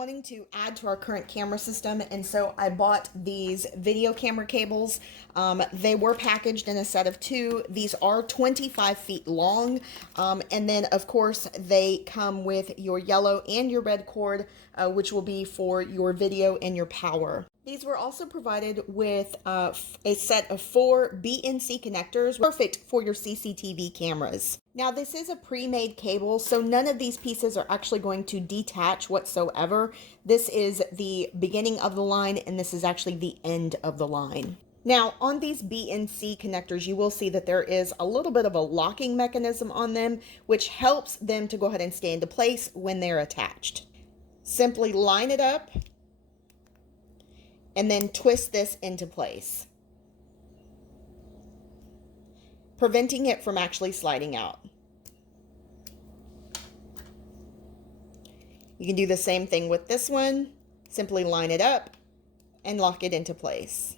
wanting to add to our current camera system, and so I bought these video camera cables. They were packaged in a set of 2. These are 25 feet long, and then of course they come with your yellow and your red cord, which will be for your video and your power. These were also provided with a set of 4 BNC connectors, perfect for your CCTV cameras. Now, this is a pre-made cable, so none of these pieces are actually going to detach whatsoever. This is the beginning of the line, and this is actually the end of the line. Now, on these BNC connectors, you will see that there is a little bit of a locking mechanism on them, which helps them to go ahead and stay into place when they're attached. Simply line it up and then twist this into place, preventing it from actually sliding out. You can do the same thing with this one. Simply line it up and lock it into place.